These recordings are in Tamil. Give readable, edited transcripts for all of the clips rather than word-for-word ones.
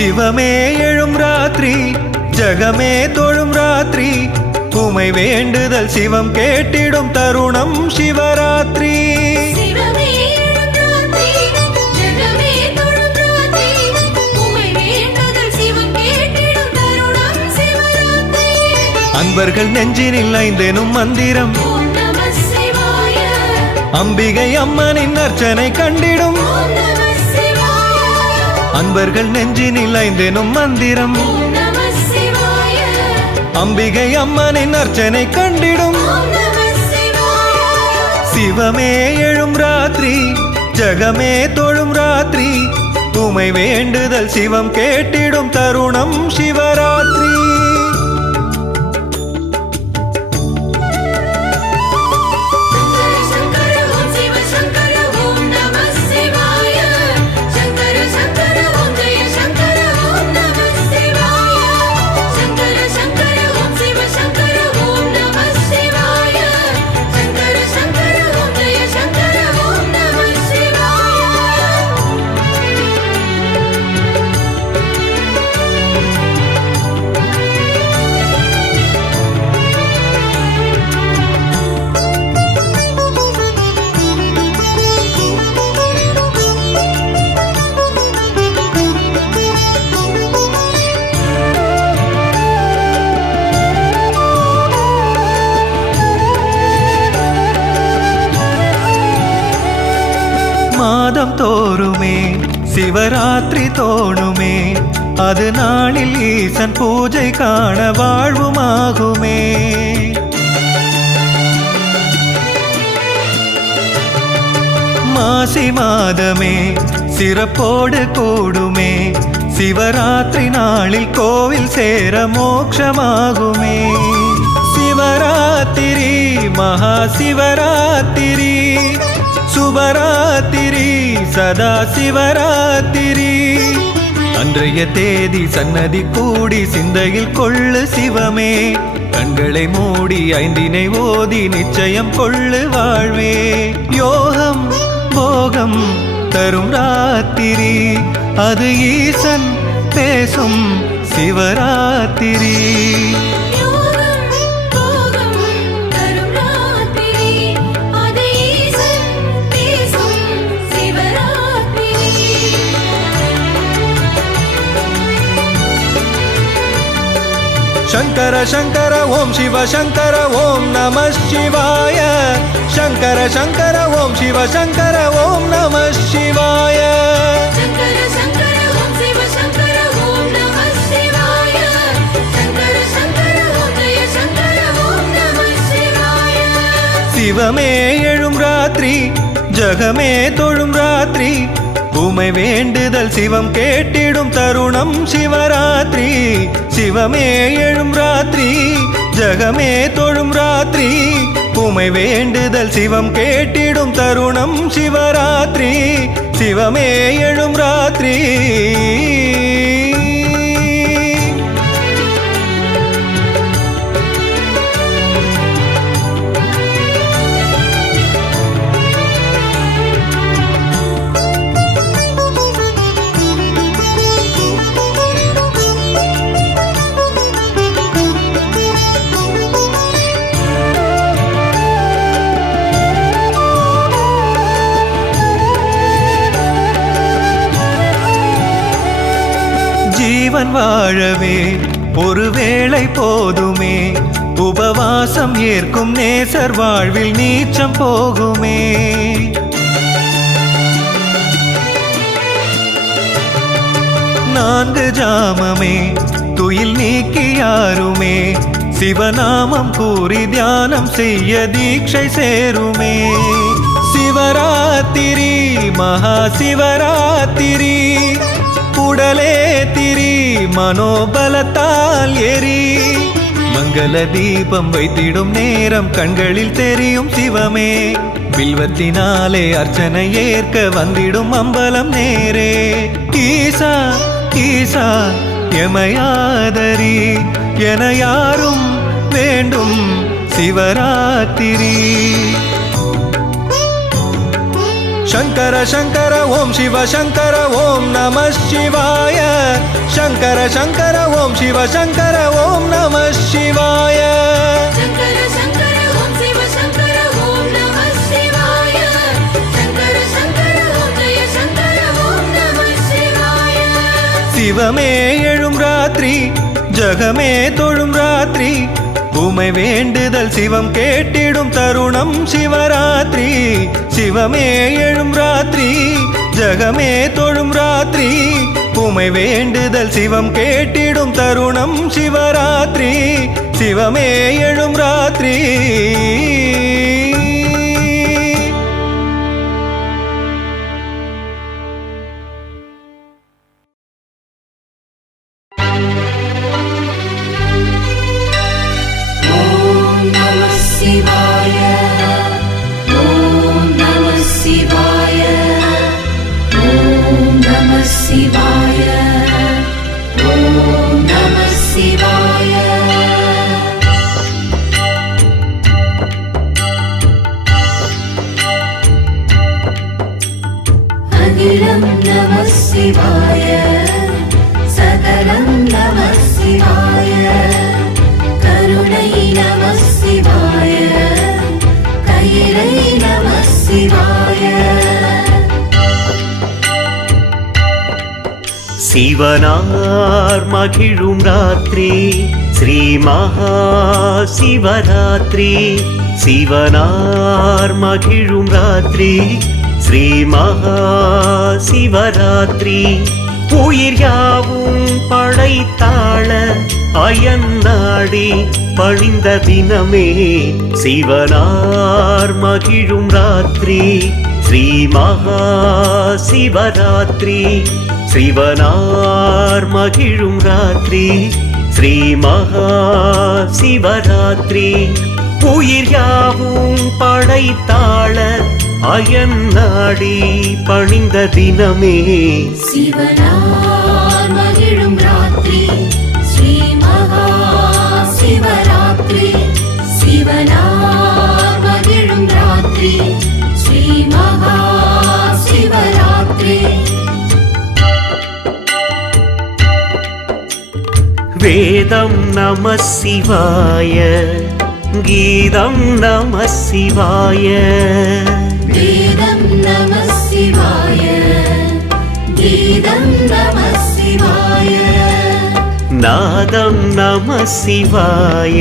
சிவமே எழும் ராத்திரி ஜகமே தொழும் ராத்திரி உமை வேண்டுதல் சிவம் கேட்டிடும் தருணம் சிவராத்திரி அன்பர்கள் நெஞ்சினில் ஐந்தெனும் மந்திரம் அம்பிகை அம்மனின் அர்ச்சனை கண்டிடும் அன்பர்கள் நெஞ்சினில் ஐந்தெனும் மந்திரம் அம்பிகை அம்மனின் அர்ச்சனை கண்டிடும் சிவமே எழும் ராத்திரி ஜகமே தொழும் ராத்திரி உமை வேண்டுதல் சிவம் கேட்டிடும் தருணம் சிவராத்திரி மாதம் தோறுமே சிவராத்திரி தோணுமே அது நாளில் ஈசன் பூஜை காண வாழ்வுமாகுமே மாசி மாதமே சிறப்போடு கூடுமே சிவராத்திரி நாளில் கோவில் சேர மோட்சமாகுமே சிவராத்திரி மகா சிவராத்திரி சுபராத்திரி சதா சிவராத்திரி அன்றைய தேதி சன்னதி கூடி சிந்தையில் கொள்ளு சிவமே கண்களை மூடி ஐந்தினை ஓதி நிச்சயம் கொள்ளு வாழ்வே யோகம் போகம் தரும் ராத்திரி அது ஈசன் பேசும் சிவராத்திரி शंकर शंकर ओम शिव शंकर ओम नमः शिवाय शंकर शंकर ओम शिव शंकर ओम नमः शिवाय शंकर शंकर ओम शिव शंकर ओम नमः शिवाय शंकर शंकर ओम जय शंकर ओम नमः शिवाय சிவமே எழும் ராத்திரி ஜகமே தொழும் ராத்திரி உமை வேண்டுதல் சிவம் கேட்டிடும் தருணம் சிவராத்திரி சிவமே எழும் ராத்திரி ஜகமே தொழும் ராத்திரி உமை வேண்டுதல் சிவம் கேட்டிடும் தருணம் சிவராத்திரி சிவமே எழும் ராத்திரி ஜீவன் வாழவே ஒருவேளை போதுமே உபவாசம் ஏற்கும் நேசர் வாழ்வில் நீச்சம் போகுமே நான்கு ஜாமமே துயில் நீக்கி யாருமே சிவநாமம் கூறி தியானம் செய்ய தீட்சை சேருமே சிவராத்திரி மகா சிவராத்திரி உடலே திரி மனோபலத்தால் எரி மங்கள தீபம் வைத்திடும் நேரம் கண்களில் தெரியும் சிவமே வில்வத்தினாலே அர்ச்சனை ஏற்க வந்திடும் அம்பலம் நேரே ஈசா ஈசா எமையாதரி என யாரும் வேண்டும் சிவராத்திரி शंकर शंकर ஓம் சிவ சங்கர ஓம் நம சிவாய சங்கர சங்கர ஓம் சிவ சங்கர ஓம் நம சிவாய சங்கர சங்கர ஓம் சிவ சங்கர ஓம் நம சிவாய சங்கர சங்கர ஓம் ஜெய சங்கர ஓம் நம சிவாய சிவமே எழும் ராத்திரி ஜகமே தொழும் ராத்திரி உமை வேண்டுதல் சிவம் கேட்டிடும் தருணம் சிவராத்திரி சிவமே எழும் ராத்திரி ஜகமே தொழும் ராத்திரி உமை வேண்டுதல் சிவம் கேட்டிடும் தருணம் சிவராத்திரி சிவமே எழும் ராத்திரி சிவாய ஓம் நம சிவாய ஓம் நம சிவாய ஓம் நம சிவாய அகிலம் நம சிவாய சகலம் நம சிவாய கருணை நம சிவாய கைலை நம சிவாய சிவனார் மகிழும் ராத்திரி ஸ்ரீ மகா சிவராத்திரி சிவனார் மகிழும் ராத்திரி ஸ்ரீ மகா சிவராத்திரி உயிர் யாவும் படைத்தாள அயன்னாடி பழிந்த தினமே சிவனார் மகிழும் ராத்திரி ஸ்ரீ மகா சிவராத்திரி சிவனார் மகிழும் ராத்திரி ஸ்ரீ மகா சிவராத்திரி உயிர் யாவும் படைத்தாள அயன்னாடி பணிந்த தினமே சிவனார் மகிழும் ராத்திரி ஸ்ரீ மகா சிவராத்திரி சிவனார் மகிழும் ராத்திரி ஸ்ரீ மகா சிவராத்திரி வேதம் நம சிவாய கீதம் நம சிவாய வேதம் நம சிவாய கீதம் நம சிவாய நாதம் நம சிவாய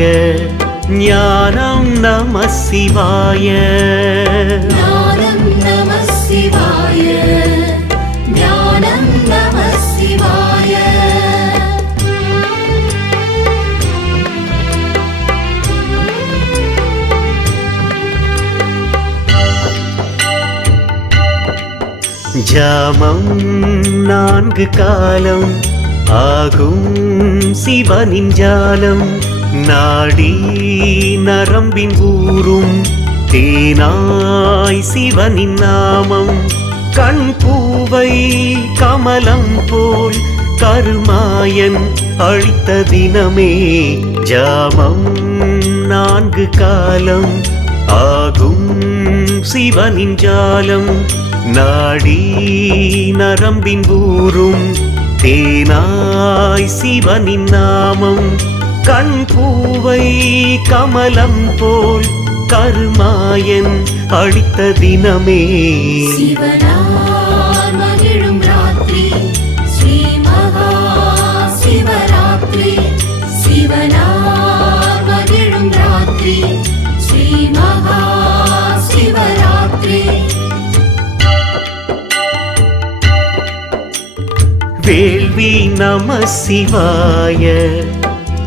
ஞானம் நம சிவாய ஞானம் நம சிவாய ஞானம் நம சிவாய ஜாமம் 4 காலம் ஆகும் சிவனின் ஜாலம் நாடி நரம்பின் ஊரும் தேனாய் சிவனின் நாமம் கண் பூவை கமலம் போல் கருமாயன் அழித்த தினமே ஜாமம் 4 காலம் ஆகும் சிவனின் ஜாலம் நாடி நரம்பின் ஊரும் தேனாய் சிவனின் நாமம் கண் பூவை கமலம் போல் கருமாயன் அழித்த தினமே சிவனார் மகிழும் ராத்திரி ஸ்ரீ மகா சிவராத்திரி சிவனார் மகிழும் ராத்திரி ஸ்ரீ மகா சிவராத்திரி வேள்வி நம சிவாய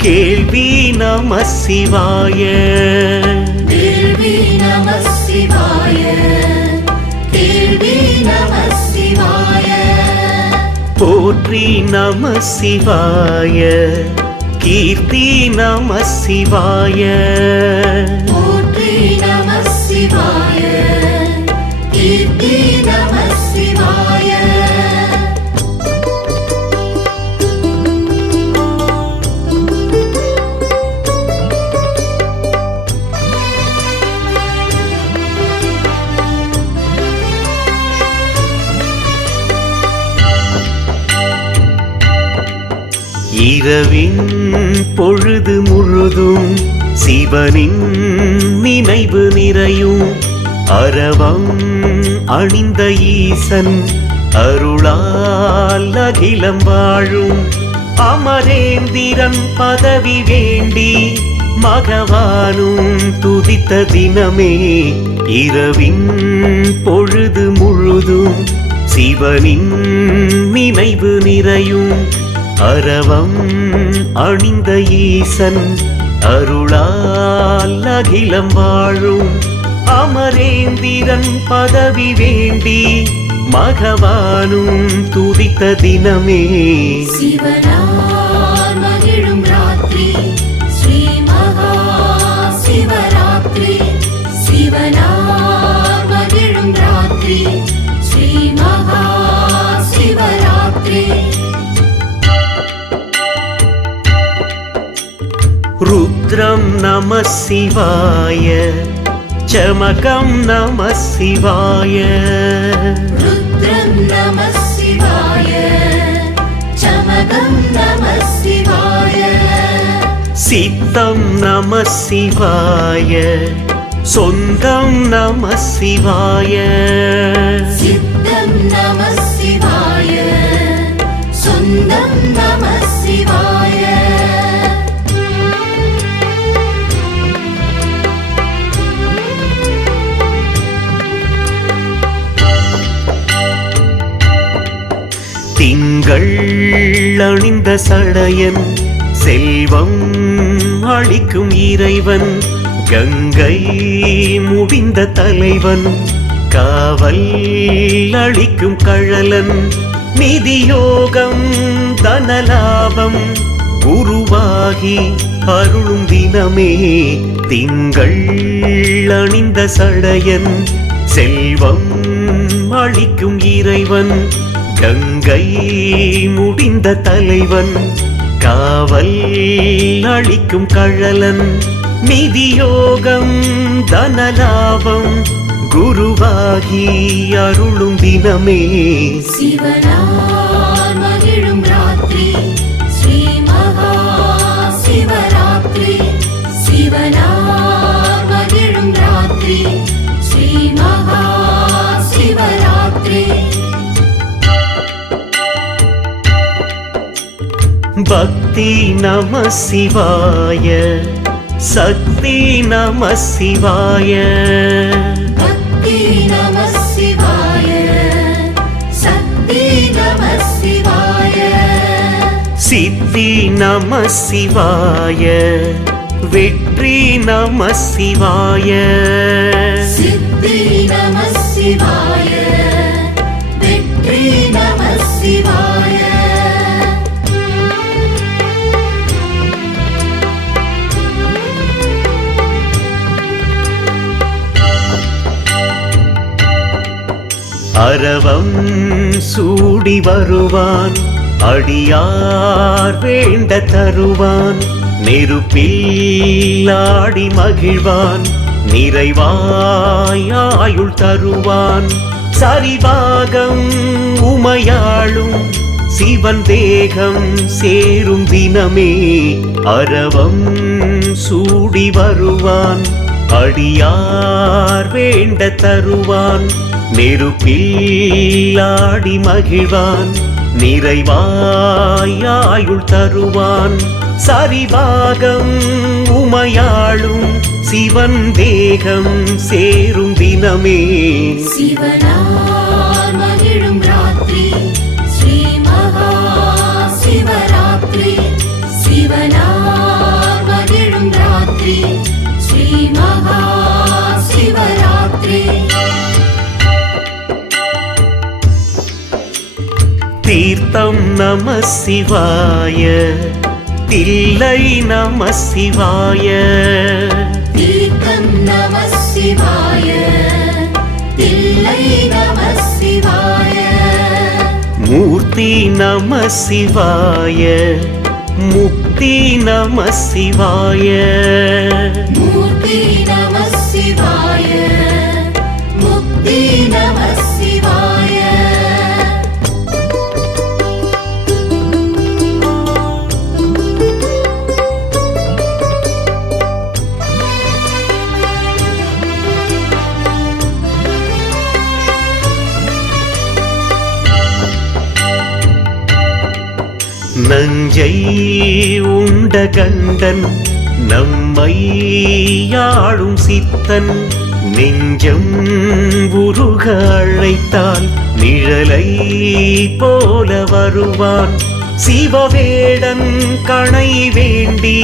கேள்வி நம சிவாய வேள்வி நம சிவாய கேள்வி நம சிவாய போற்றி நம சிவாய கீர்த்தி நம சிவாய போற்றி நம சிவாய கீர்த்தி நம சிவாய இரவின் பொழுது முழுதும் சிவனின் நினைவு நிறையும் அரவம் அணிந்த ஈசன் அருளால் அகிலம் வாழும் அமரேந்திரன் பதவி வேண்டி மகவானும் துதித்த தினமே இரவின் பொழுது முழுதும் சிவனின் நினைவு நிறையும் அரவம் அணிந்த ஈசன் அருளால் அகிலம் வாழும் அமரேந்திரன் பதவி வேண்டி மகவானும் துதித்த தினமே சிவனார் மகிழும் ராத்திரி ஸ்ரீ மகா சிவராத்திரி சிவனார் மகிழும் ராத்திரி ஸ்ரீ மகா சிவராத்திரி ருத்ரம் நம சிவாய சமகம் நம சிவாய ருத்ரம் நம சிவாய சமகம் நம சிவாய சித்தம் நம சிவாய சொந்தம் நம சிவாய சித்தம் நம சிவாய சொந்தம் நம சிவாய திங்கள் அணிந்த சடையன் செல்வம் அளிக்கும் இறைவன் கங்கை முடிந்த தலைவன் காவல் அளிக்கும் கழலன் நிதியோகம் தனலாபம் உருவாகி அருளும் தினமே திங்கள் அணிந்த சடையன் செல்வம் அளிக்கும் இறைவன் கங்கை முடிந்த தலைவன் காவல் அளிக்கும் கழலன் நிதியோகம் தனலாபம் குருவாகி அருளும் தினமே சிவனார் மகிழும் ராத்திரி ஸ்ரீ மகா சிவராத்திரி சிவனார் மகிழும் ராத்திரி ஸ்ரீ மகா சிவராத்திரி பக்தி நம சிவாய சக்தி நம சிவாய பக்தி நம சிவாய சக்தி நம சிவாய சித்தி நம சிவாய வெற்றி நம சிவாய சித்தி நம சிவாய வெற்றி நம சிவாய அரவம் சூடி வருவான் அடியார் வேண்ட தருவான் நெருப்பில் ஆடி மகிழ்வான் நிறைவாய் ஆயுள் தருவான் சரிபாகம் உமையாளும் சிவன் தேகம் சேரும் தினமே அரவம் சூடி வருவான் அடியார் வேண்ட தருவான் நெருப்பில் ஆடி மகிழ்வான் நிறைவாய் ஆயுள் தருவான் சரிபாகம் உமையாளும் சிவன் தேகம் சேரும் தினமே சிவனார் மகிழும் ராத்திரி ஸ்ரீ மகா சிவராத்திரி சிவனார் மகிழும் ராத்திரி ஸ்ரீ மகா சிவராத்திரி தீர்த்தம் நம சிவாய தில்லை நம சிவாய தீர்த்தம் நம சிவாய தில்லை நம சிவாய மூர்த்தி நம சிவாய முக்தி நம சிவாய மூர்த்தி நம சிவாய முக்தி நம சிவாய நஞ்சை உண்ட கண்டன் நம்மை யாழும் சித்தன் நெஞ்சம் உருக அழைத்தால் நிழலை போல வருவான் சிவவேடன் கணை வேண்டி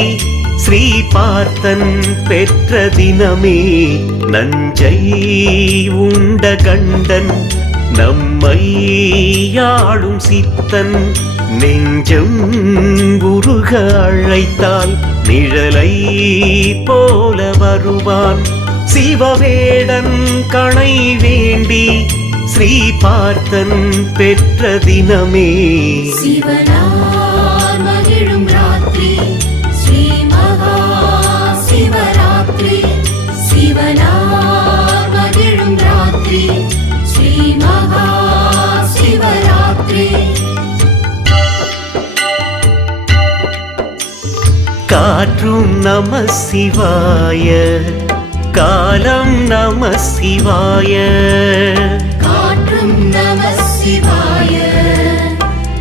ஸ்ரீ பார்த்தன் பெற்ற தினமே நஞ்சை உண்ட கண்டன் நம்மை யாழும் சித்தன் நெஞ்சம் உருக அழைத்தால் நிழலை போல வருவான் சிவவேடன் கணை வேண்டி ஸ்ரீ பார்த்தன் பெற்ற தினமே சிவனார் மகிழும் ராத்திரி ஸ்ரீ மகா சிவராத்திரி சிவனார் மகிழும் ராத்திரி ஸ்ரீ மகா சிவராத்திரி காற்றும் நம சிவாய காலம் நம சிவாய காற்றும் நம சிவாய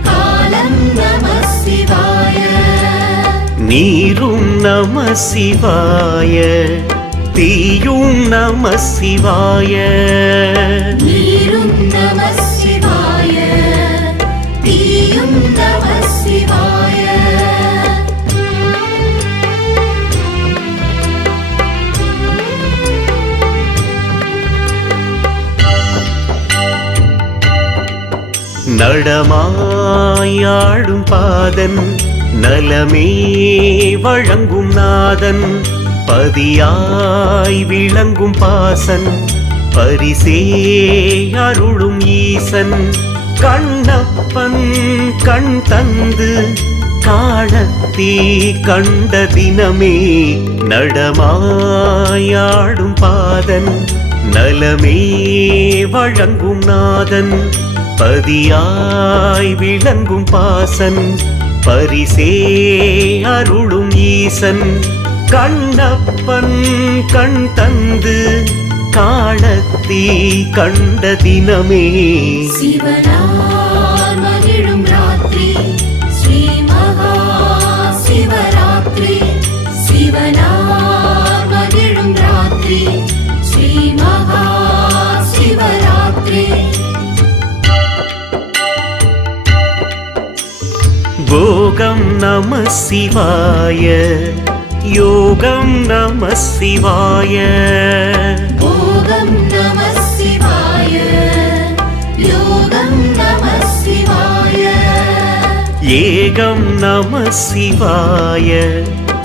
காலம் நம சிவாய நீரும் நம சிவாய தீயும் நம சிவாய நீரும் நம சிவாய தீயும் நம சிவாய நடமாயாடும் பாதன் நலமே வழங்கும் நாதன் பதியாய் விளங்கும் பாசன் பரிசே அருளும் ஈசன் கண்ணப்பன் கண் தந்து காணத்தே கண்ட தினமே நடமாயாடும் பாதன் நலமே வழங்கும் நாதன் பதியாய் விளங்கும் பாசன் பரிசே அருளும் ஈசன் கண்ணப்பன் கண் தந்து காணத்தே கண்ட தினமே சிவனார் மகிழும் ராத்திரி ஸ்ரீ மகா சிவராத்திரி சிவனார் மகிழும் ராத்திரி ஸ்ரீ மகா சிவராத்திரி போகம் நம சிவாய யோகம் நம சிவாய ஓகம் நம சிவாய யோகம் நம சிவாய ஏகம் நம சிவாய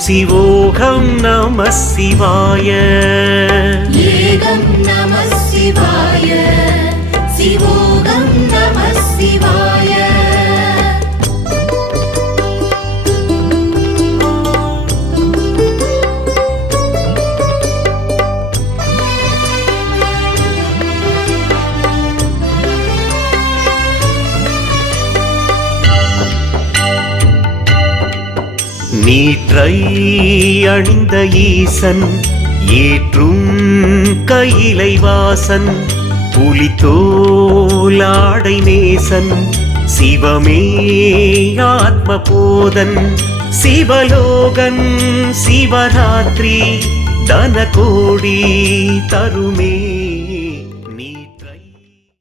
சிவோகம் நம சிவாய ஏகம் நம சிவாய சிவோகம் நம சிவாய நீற்றை அணிந்த ஈசன் ஏற்றும் கையிலை வாசன் புலித்தோலாடை நேசன் சிவமே ஆத்ம போதன் சிவலோகன் சிவராத்திரி தனகோடி தருமே.